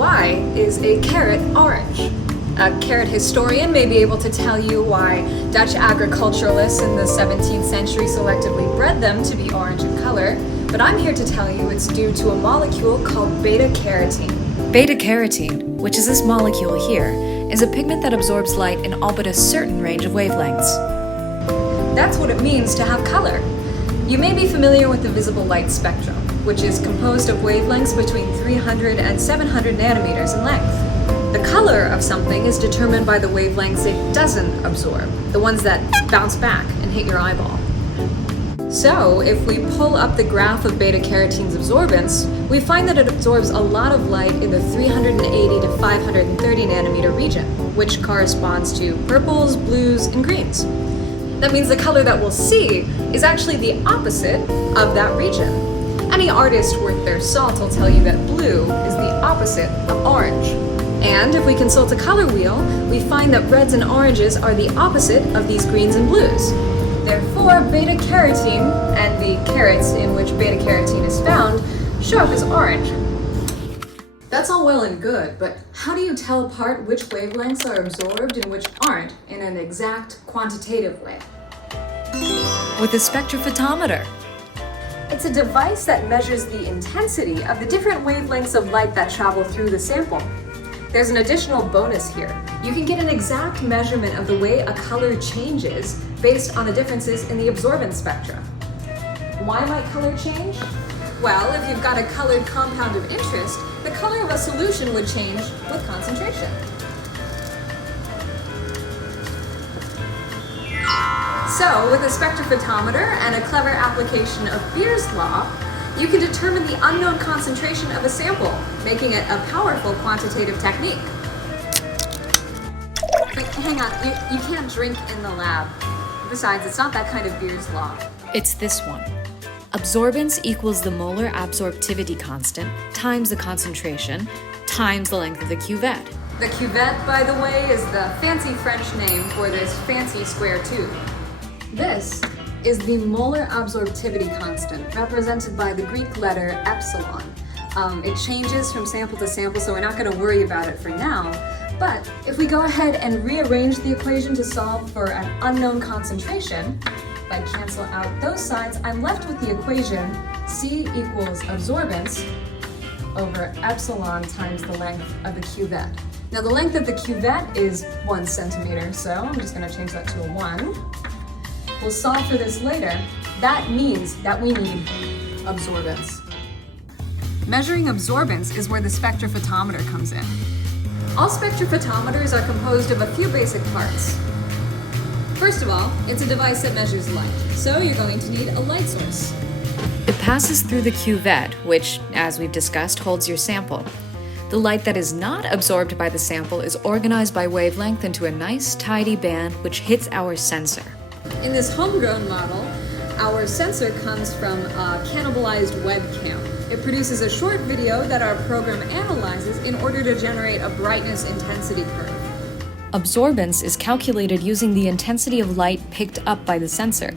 why is a carrot orange? A carrot historian may be able to tell you why Dutch agriculturalists in the 17th century selectively bred them to be orange in color, but I'm here to tell you it's due to a molecule called beta-carotene. Beta-carotene, which is this molecule here, is a pigment that absorbs light in all but a certain range of wavelengths. That's what it means to have color. You may be familiar with the visible light spectrum, which is composed of wavelengths between 300 and 700 nanometers in length. The color of something is determined by the wavelengths it doesn't absorb, the ones that bounce back and hit your eyeball. So, if we pull up the graph of beta-carotene's absorbance, we find that it absorbs a lot of light in the 380 to 530 nanometer region, which corresponds to purples, blues, and greens. That means the color that we'll see is actually the opposite of that region. Any artist worth their salt will tell you that blue is the opposite of orange. And if we consult a color wheel, we find that reds and oranges are the opposite of these greens and blues. Therefore, beta-carotene and the carrots in which beta-carotene is found show up as orange. That's all well and good, but how do you tell apart which wavelengths are absorbed and which aren't in an exact quantitative way? With a spectrophotometer. It's a device that measures the intensity of the different wavelengths of light that travel through the sample. There's an additional bonus here. You can get an exact measurement of the way a color changes based on the differences in the absorbance spectra. Why might color change? Well, if you've got a colored compound of interest, the color of a solution would change with concentration. So, with a spectrophotometer and a clever application of Beer's law, you can determine the unknown concentration of a sample, making it a powerful quantitative technique. But hang on, you can't drink in the lab. Besides, it's not that kind of Beer's law. It's this one. Absorbance equals the molar absorptivity constant times the concentration times the length of the cuvette. The cuvette, by the way, is the fancy French name for this fancy square tube. This is the molar absorptivity constant, represented by the Greek letter epsilon. It changes from sample to sample, so we're not going to worry about it for now. But if we go ahead and rearrange the equation to solve for an unknown concentration, if I cancel out those sides, I'm left with the equation C equals absorbance over epsilon times the length of the cuvette. Now the length of the cuvette is 1 centimeter, so I'm just going to change that to a 1. We'll solve for this later. That means that we need absorbance. Measuring absorbance is where the spectrophotometer comes in. All spectrophotometers are composed of a few basic parts. First of all, it's a device that measures light, so you're going to need a light source. It passes through the cuvette, which, as we've discussed, holds your sample. The light that is not absorbed by the sample is organized by wavelength into a nice, tidy band which hits our sensor. In this homegrown model, our sensor comes from a cannibalized webcam. It produces a short video that our program analyzes in order to generate a brightness intensity curve. Absorbance is calculated using the intensity of light picked up by the sensor.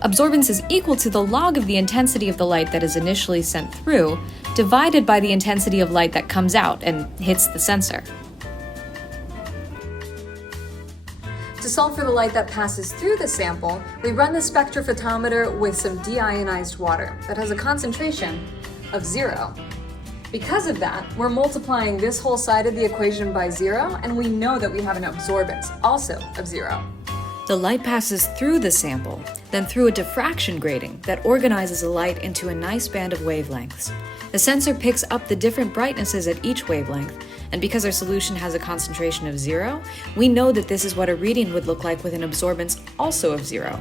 Absorbance is equal to the log of the intensity of the light that is initially sent through, divided by the intensity of light that comes out and hits the sensor. To solve for the light that passes through the sample, we run the spectrophotometer with some deionized water that has a concentration of 0. Because of that, we're multiplying this whole side of the equation by 0, and we know that we have an absorbance, also of 0. The light passes through the sample, then through a diffraction grating that organizes the light into a nice band of wavelengths. The sensor picks up the different brightnesses at each wavelength, and because our solution has a concentration of 0, we know that this is what a reading would look like with an absorbance also of 0.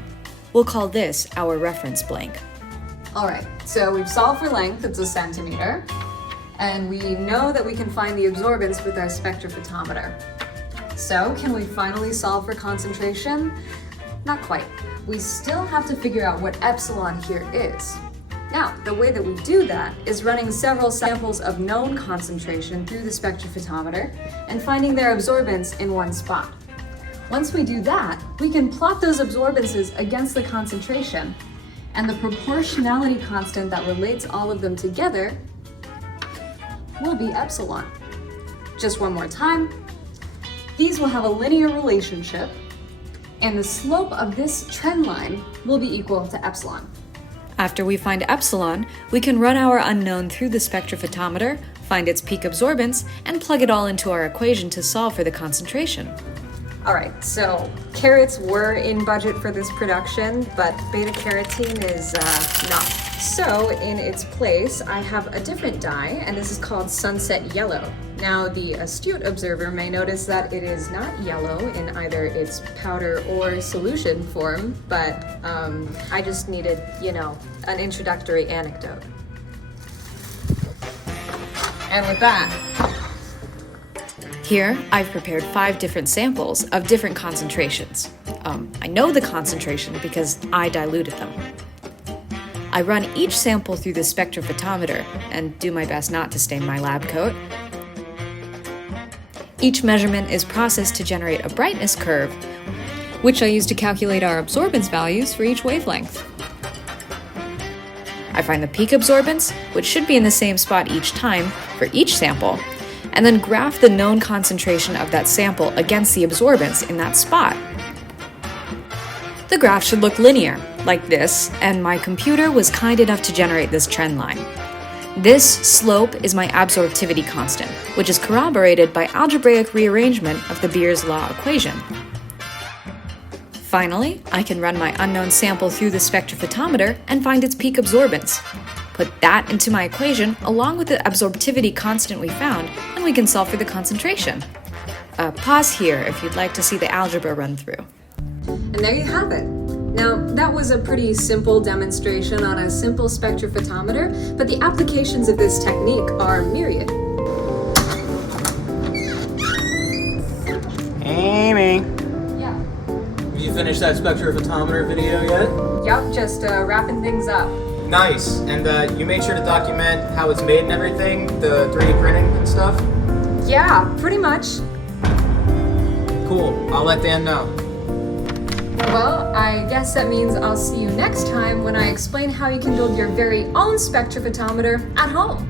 We'll call this our reference blank. Alright, so we've solved for length, it's a centimeter, and we know that we can find the absorbance with our spectrophotometer. So, can we finally solve for concentration? Not quite. We still have to figure out what epsilon here is. Now, the way that we do that is running several samples of known concentration through the spectrophotometer and finding their absorbance in one spot. Once we do that, we can plot those absorbances against the concentration, and the proportionality constant that relates all of them together will be epsilon. Just one more time. These will have a linear relationship, and the slope of this trend line will be equal to epsilon. After we find epsilon, we can run our unknown through the spectrophotometer, find its peak absorbance, and plug it all into our equation to solve for the concentration. Alright, so carrots were in budget for this production, but beta-carotene is not. So in its place, I have a different dye, and this is called sunset yellow. Now, the astute observer may notice that it is not yellow in either its powder or solution form, but I just needed, an introductory anecdote. And with that, here I've prepared 5 different samples of different concentrations. I know the concentration because I diluted them. I run each sample through the spectrophotometer and do my best not to stain my lab coat. Each measurement is processed to generate a brightness curve, which I use to calculate our absorbance values for each wavelength. I find the peak absorbance, which should be in the same spot each time for each sample, and then graph the known concentration of that sample against the absorbance in that spot. The graph should look linear, like this, and my computer was kind enough to generate this trend line. This slope is my absorptivity constant, which is corroborated by algebraic rearrangement of the Beer's law equation. Finally, I can run my unknown sample through the spectrophotometer and find its peak absorbance. Put that into my equation along with the absorptivity constant we found, and we can solve for the concentration. Pause here if you'd like to see the algebra run through. And there you have it. Now, that was a pretty simple demonstration on a simple spectrophotometer, but the applications of this technique are myriad. Amy, Yeah. have you finished that spectrophotometer video yet? Yup, just wrapping things up. Nice. And you made sure to document how it's made and everything, the 3D printing and stuff? Yeah, pretty much. Cool. I'll let Dan know. Well, I guess that means I'll see you next time when I explain how you can build your very own spectrophotometer at home.